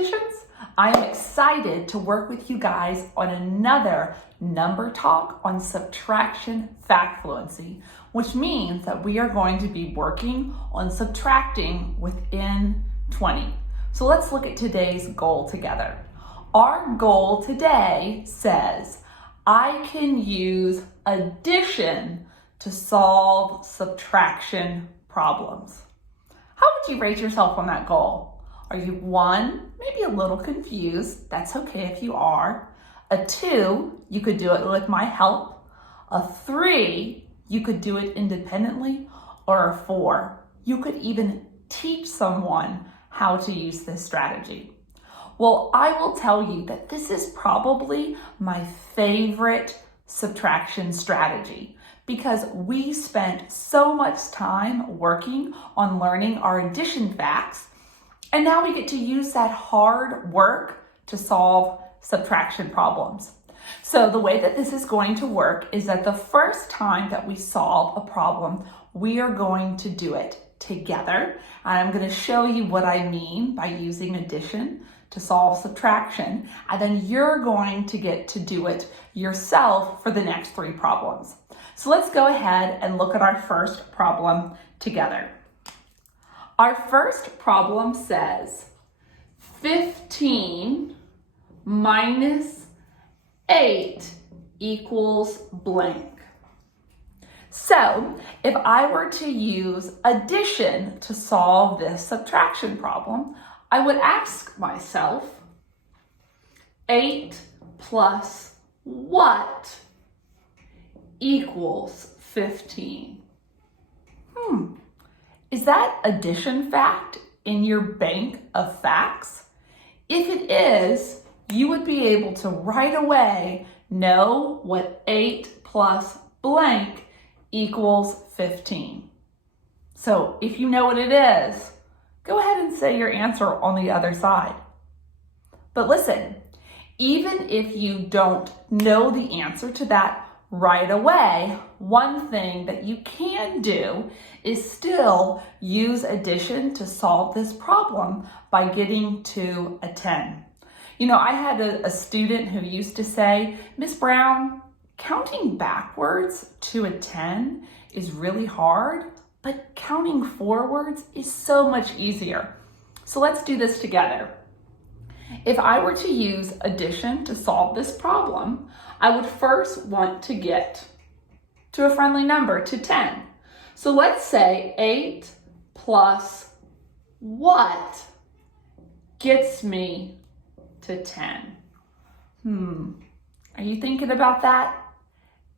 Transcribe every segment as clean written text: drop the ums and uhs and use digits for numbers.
mathematicians. I am excited to work with you guys on another number talk on subtraction fact fluency, which means that we are going to be working on subtracting within 20. So let's look at today's goal together. Our goal today says, I can use addition to solve subtraction problems. How would you rate yourself on that goal? Are you 1, maybe a little confused? That's okay if you are. A 2, you could do it with my help. A 3, you could do it independently. Or a 4, you could even teach someone how to use this strategy. Well, I will tell you that this is probably my favorite subtraction strategy because we spent so much time working on learning our addition facts, and now we get to use that hard work to solve subtraction problems. So the way that this is going to work is that the first time that we solve a problem, we are going to do it together. And I'm going to show you what I mean by using addition to solve subtraction, and then you're going to get to do it yourself for the next 3 problems. So let's go ahead and look at our first problem together. Our first problem says 15 minus 8 equals blank. So if I were to use addition to solve this subtraction problem, I would ask myself, 8 plus what equals 15? Is that addition fact in your bank of facts? If it is, you would be able to right away know what 8 plus blank equals 15. So if you know what it is, go ahead and say your answer on the other side. But listen, even if you don't know the answer to that right away, one thing that you can do is still use addition to solve this problem by getting to a 10. You know, I had a student who used to say, Miss Brown, counting backwards to a 10 is really hard, but counting forwards is so much easier. So let's do this together. If I were to use addition to solve this problem, I would first want to get to a friendly number, to 10. So let's say 8 plus what gets me to 10? Are you thinking about that?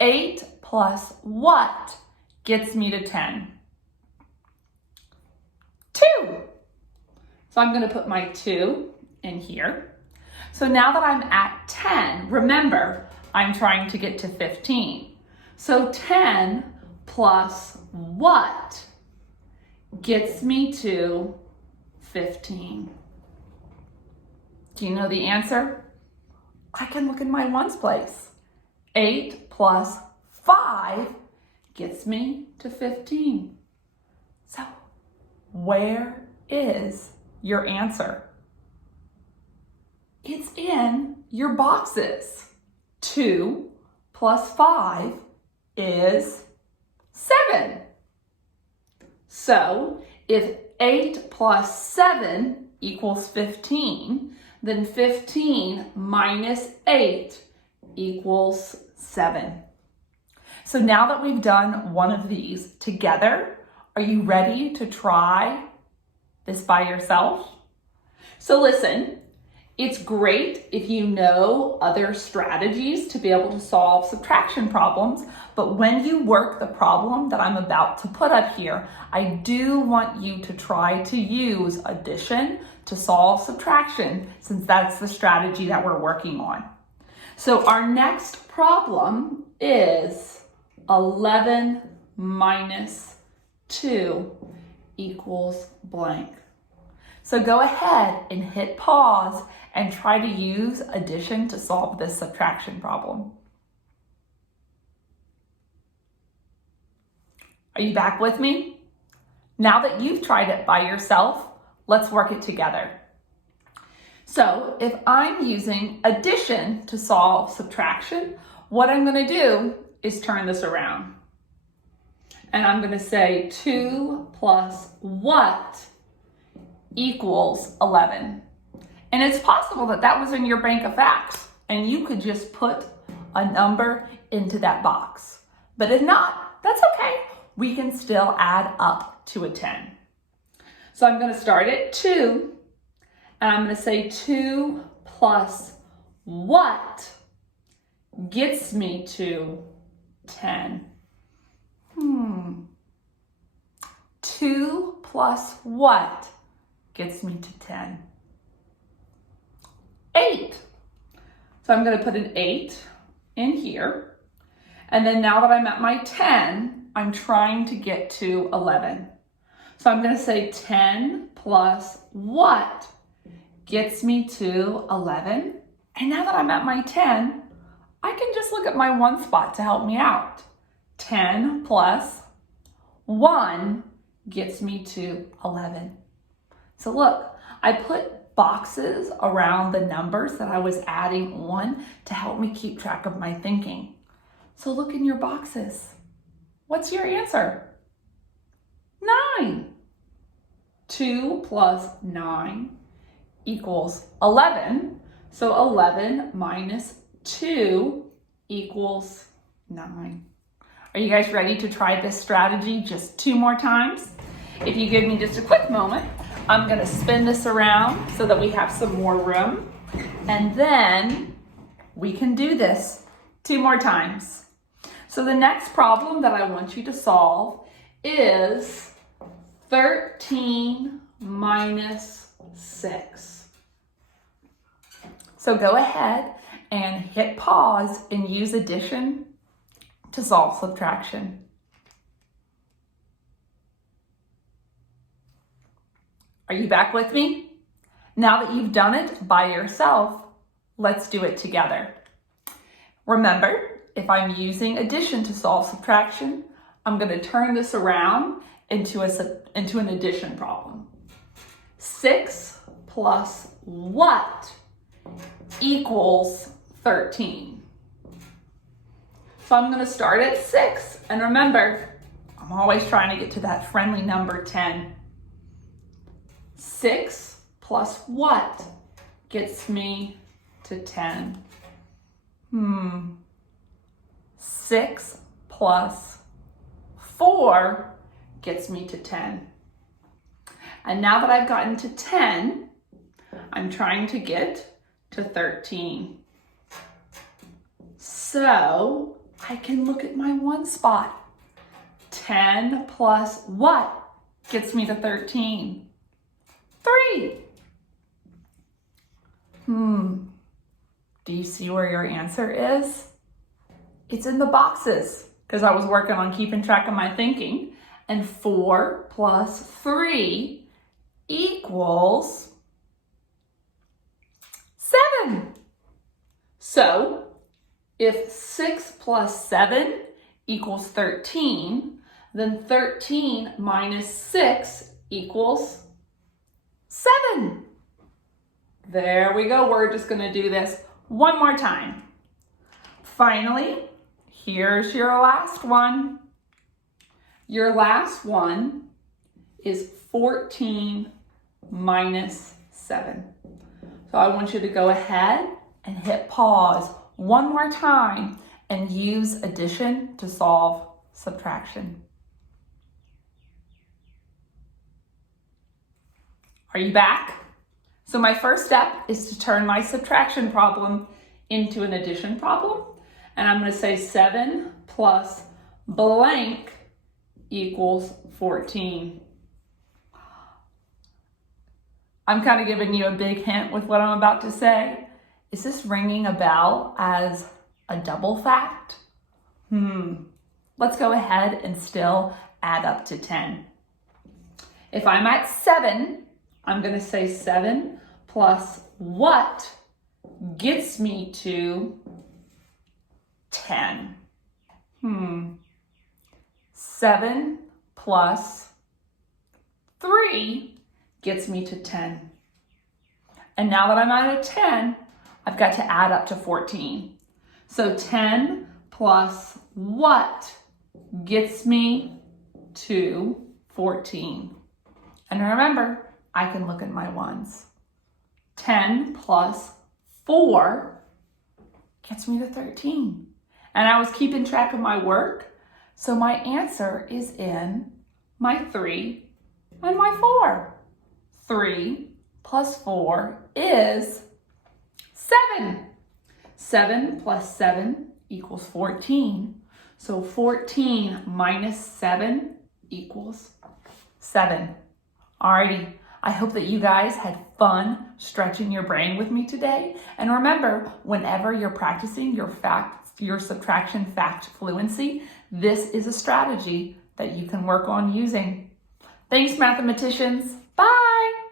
8 plus what gets me to 10? 2. So I'm going to put my 2 in here. So now that I'm at 10, remember, I'm trying to get to 15. So 10 plus what gets me to 15? Do you know the answer? I can look in my ones place. 8 plus 5 gets me to 15. So where is your answer? It's in your boxes. 2 plus 5 is 7. So if 8 plus 7 equals 15, then 15 minus 8 equals 7. So now that we've done one of these together, are you ready to try this by yourself? So listen, it's great if you know other strategies to be able to solve subtraction problems, but when you work the problem that I'm about to put up here, I do want you to try to use addition to solve subtraction, since that's the strategy that we're working on. So our next problem is 11 minus 2 equals blank. So go ahead and hit pause and try to use addition to solve this subtraction problem. Are you back with me? Now that you've tried it by yourself, let's work it together. So if I'm using addition to solve subtraction, what I'm going to do is turn this around. And I'm going to say 2 plus what equals 11. And it's possible that that was in your bank of facts and you could just put a number into that box. But if not, that's okay. We can still add up to a 10. So I'm going to start at 2 and I'm going to say 2 plus what gets me to 10. 2 plus what gets me to 10? 8. So I'm going to put an 8 in here. And then now that I'm at my 10, I'm trying to get to 11. So I'm going to say 10 plus what gets me to 11. And now that I'm at my 10, I can just look at my one spot to help me out. 10 plus 1 gets me to 11. So look, I put boxes around the numbers that I was adding on to help me keep track of my thinking. So look in your boxes. What's your answer? 9. 2 plus 9 equals 11. So 11 minus 2 equals 9. Are you guys ready to try this strategy just 2 more times? If you give me just a quick moment, I'm going to spin this around so that we have some more room. And then we can do this 2 more times. So the next problem that I want you to solve is 13 minus 6. So go ahead and hit pause and use addition to solve subtraction. Are you back with me? Now that you've done it by yourself, let's do it together. Remember, if I'm using addition to solve subtraction, I'm going to turn this around into an addition problem. 6 plus what equals 13? So I'm going to start at 6. And remember, I'm always trying to get to that friendly number 10. 6 plus what gets me to 10? 6 plus 4 gets me to 10. And now that I've gotten to 10, I'm trying to get to 13. So I can look at my one spot. 10 plus what gets me to 13? 3. Do you see where your answer is? It's in the boxes because I was working on keeping track of my thinking. And 4 plus 3 equals 7. So if 6 plus 7 equals 13, then 13 minus 6 equals 7. There we go. We're just going to do this one more time. Finally, here's your last one. Your last one is 14 minus 7. So I want you to go ahead and hit pause one more time and use addition to solve subtraction. Are you back? So my first step is to turn my subtraction problem into an addition problem. And I'm going to say 7 plus blank equals 14. I'm kind of giving you a big hint with what I'm about to say. Is this ringing a bell as a double fact? Let's go ahead and still add up to 10. If I'm at 7, I'm going to say 7 plus what gets me to 10? 7 plus 3 gets me to 10. And now that I'm at a 10, I've got to add up to 14. So 10 plus what gets me to 14? And remember, I can look at my ones. 10 plus 4 gets me to 13. And I was keeping track of my work, so my answer is in my 3 and my 4. 3 plus 4 is 7. 7 plus 7 equals 14. So 14 minus 7 equals 7. Alrighty, I hope that you guys had fun stretching your brain with me today. And remember, whenever you're practicing your subtraction fact fluency, this is a strategy that you can work on using. Thanks, mathematicians. Bye.